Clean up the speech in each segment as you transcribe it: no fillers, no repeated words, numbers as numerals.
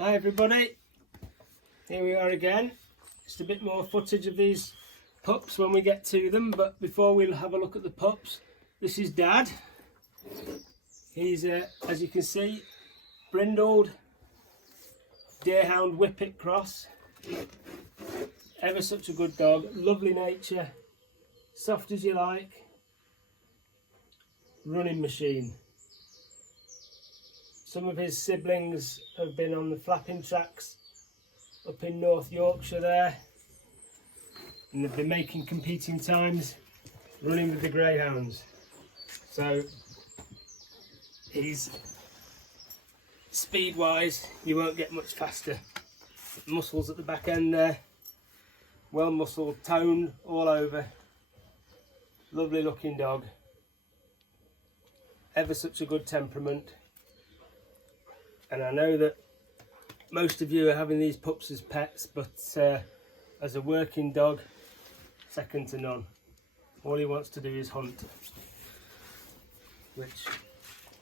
Hi everybody, here we are again. Just a bit more footage of these pups when we get to them, but before we'll have a look at the pups, this is Dad. He's, as you can see, brindled deerhound whippet cross. Ever such a good dog, lovely nature, soft as you like, running machine. Some of his siblings have been on the flapping tracks up in North Yorkshire there, and they've been making competing times running with the greyhounds. So he's speed wise, you won't get much faster. Muscles at the back end there, well muscled, toned all over, lovely looking dog, ever such a good temperament. And I know that most of you are having these pups as pets, but as a working dog, second to none. All he wants to do is hunt, which,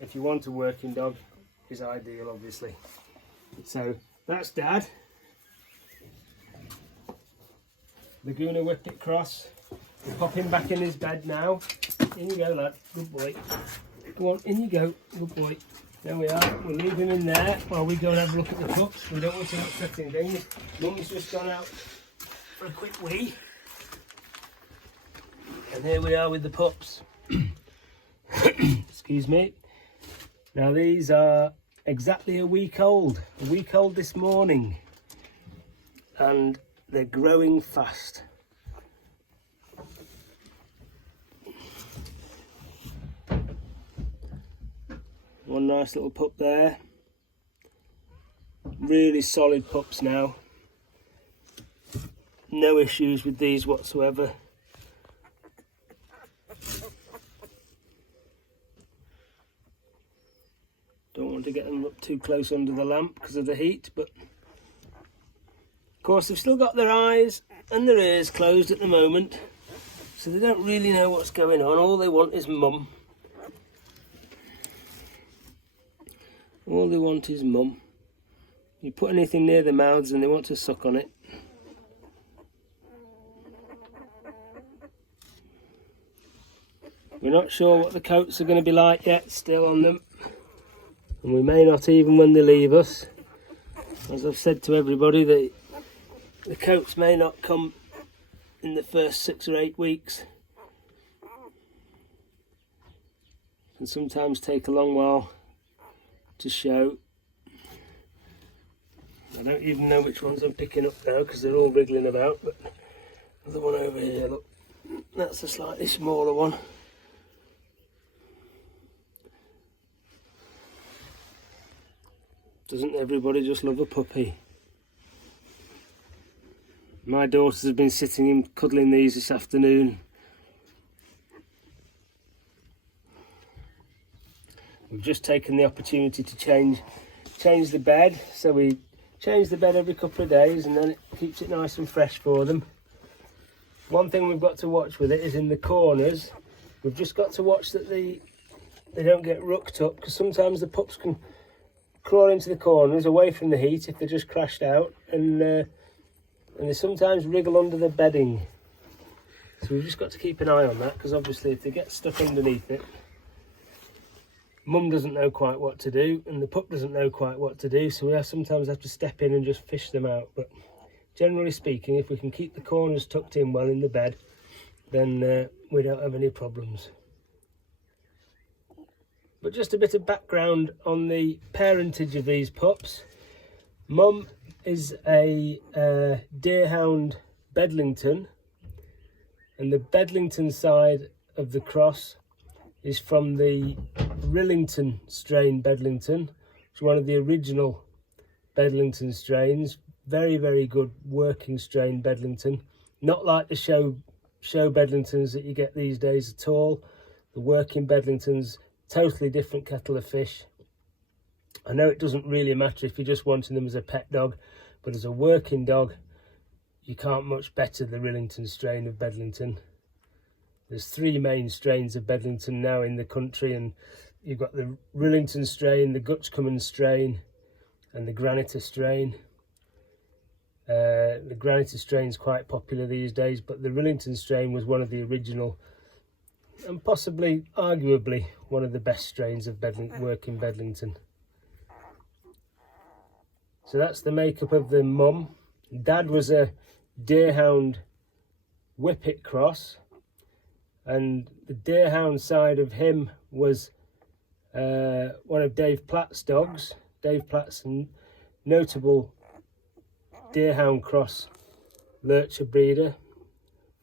if you want a working dog, is ideal, obviously. So that's Dad. Laguna Whippet Cross. We'll pop him back in his bed now. In you go, lad. Good boy. Go on, in you go. Good boy. There we are. We'll leave him in there while we go and have a look at the pups. We don't want to upset him, don't we? Mum's just gone out for a quick wee. And here we are with the pups. Excuse me. Now these are exactly a week old this morning. And they're growing fast. One nice little pup there. Really solid pups now. No issues with these whatsoever. Don't want to get them up too close under the lamp because of the heat, but of course they've still got their eyes and their ears closed at the moment, so they don't really know what's going on. All they want is mum. All they want is mum. You put anything near their mouths and they want to suck on it. We're not sure what the coats are going to be like yet still on them. And we may not even when they leave us. As I've said to everybody, the coats may not come in the first 6 or 8 weeks. Can sometimes take a long while to show. I don't even know which ones I'm picking up now because they're all wriggling about, but the one over here, look, that's a slightly smaller one. Doesn't everybody just love a puppy? My daughters have been sitting and cuddling these this afternoon. We've just taken the opportunity to change the bed, so we change the bed every couple of days and then it keeps it nice and fresh for them. One thing we've got to watch with it is in the corners. We've just got to watch that they don't get rucked up, because sometimes the pups can crawl into the corners away from the heat if they're just crashed out, and they sometimes wriggle under the bedding. So we've just got to keep an eye on that, because obviously if they get stuck underneath it, Mum doesn't know quite what to do and the pup doesn't know quite what to do, so we sometimes have to step in and just fish them out. But generally speaking, if we can keep the corners tucked in well in the bed, then we don't have any problems. But just a bit of background on the parentage of these pups. Mum is a deerhound Bedlington, and the Bedlington side of the cross is from the Rillington strain Bedlington. It's one of the original Bedlington strains. Very, very good working strain Bedlington. Not like the show Bedlingtons that you get these days at all. The working Bedlingtons, totally different kettle of fish. I know it doesn't really matter if you're just wanting them as a pet dog, but as a working dog, you can't much better the Rillington strain of Bedlington. There's 3 main strains of Bedlington now in the country, and you've got the Rillington strain, the Gutchcomen strain, and the Granita strain. The Granita strain is quite popular these days, but the Rillington strain was one of the original and possibly, arguably, one of the best strains of working Bedlington. So that's the makeup of the mum. Dad was a Deerhound Whippet cross, and the Deerhound side of him was one of Dave Platt's dogs. Dave Platt's a notable Deerhound cross Lurcher breeder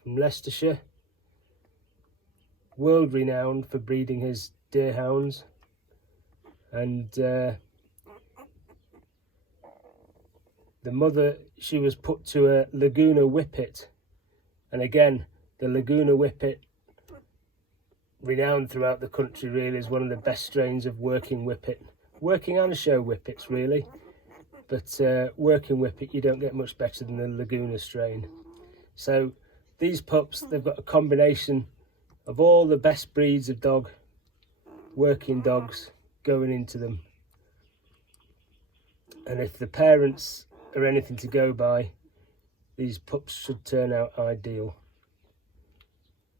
from Leicestershire, world renowned for breeding his deerhounds. And the mother, she was put to a Laguna Whippet, and again the Laguna Whippet, renowned throughout the country, really is one of the best strains of working Whippet, working and show Whippets really, but working Whippet you don't get much better than the Laguna strain. So these pups, they've got a combination of all the best breeds of dog, working dogs, going into them. And if the parents are anything to go by, these pups should turn out ideal.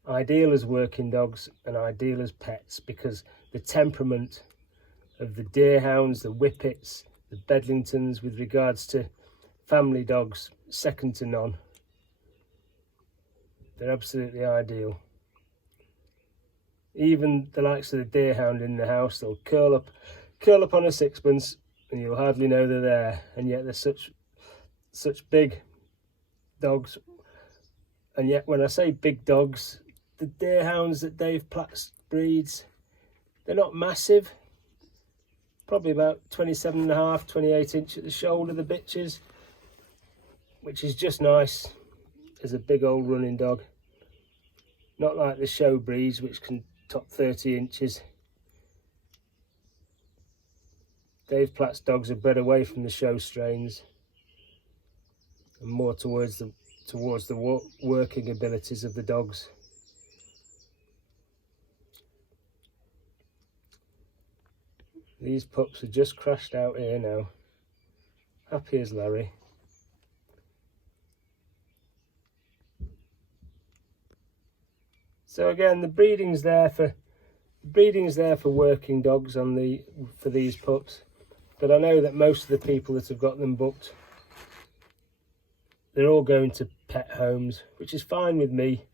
Ideal as working dogs and ideal as pets, because the temperament of the Deerhounds, the Whippets, the Bedlingtons with regards to family dogs, second to none. They're absolutely ideal. Even the likes of the Deerhound in the house, they'll curl up on a sixpence and you'll hardly know they're there, and yet they're such big dogs. And yet when I say big dogs, the Deerhounds that Dave Platt breeds, they're not massive, probably about 27.5, 28 inch at the shoulder, the bitches, which is just nice as a big old running dog. Not like the show breeds, which can top 30 inches. Dave Platt's dogs are bred away from the show strains and more towards the working abilities of the dogs. These pups are just crashed out here now, happy as Larry. So again, the breeding's there for working dogs for these pups, but I know that most of the people that have got them booked, they're all going to pet homes, which is fine with me,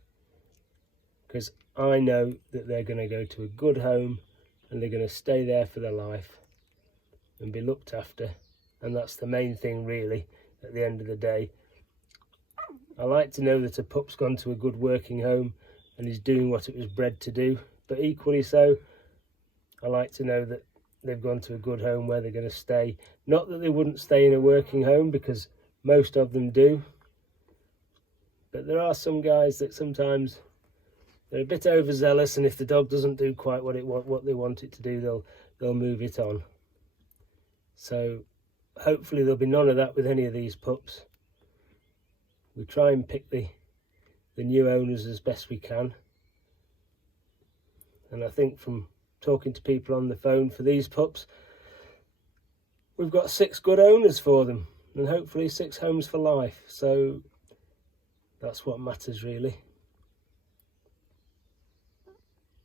because I know that they're going to go to a good home and they're going to stay there for their life and be looked after, and that's the main thing really at the end of the day. I like to know that a pup's gone to a good working home and is doing what it was bred to do, but equally so, I like to know that they've gone to a good home where they're going to stay. Not that they wouldn't stay in a working home, because most of them do, but there are some guys that sometimes they're a bit overzealous, and if the dog doesn't do quite what they want it to do, they'll move it on. So hopefully there'll be none of that with any of these pups. We try and pick the new owners as best we can, and I think from talking to people on the phone for these pups, we've got 6 good owners for them, and hopefully 6 homes for life. So that's what matters really.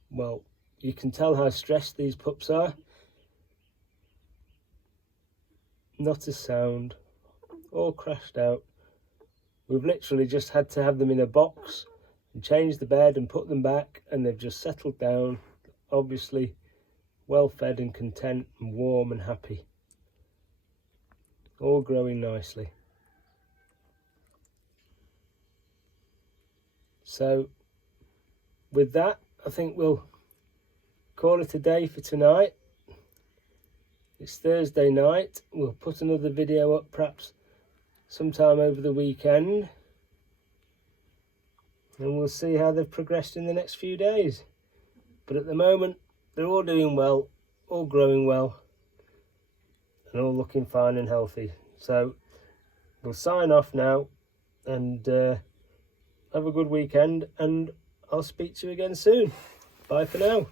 Well, you can tell how stressed these pups are. Not a sound, all crashed out. We've literally just had to have them in a box and change the bed and put them back, and they've just settled down, obviously well fed and content and warm and happy. All growing nicely. So with that, I think we'll call it a day for tonight. It's Thursday night. We'll put another video up perhaps sometime over the weekend, and we'll see how they've progressed in the next few days. But at the moment, they're all doing well, all growing well, and all looking fine and healthy. So we'll sign off now, and have a good weekend, and I'll speak to you again soon. Bye for now.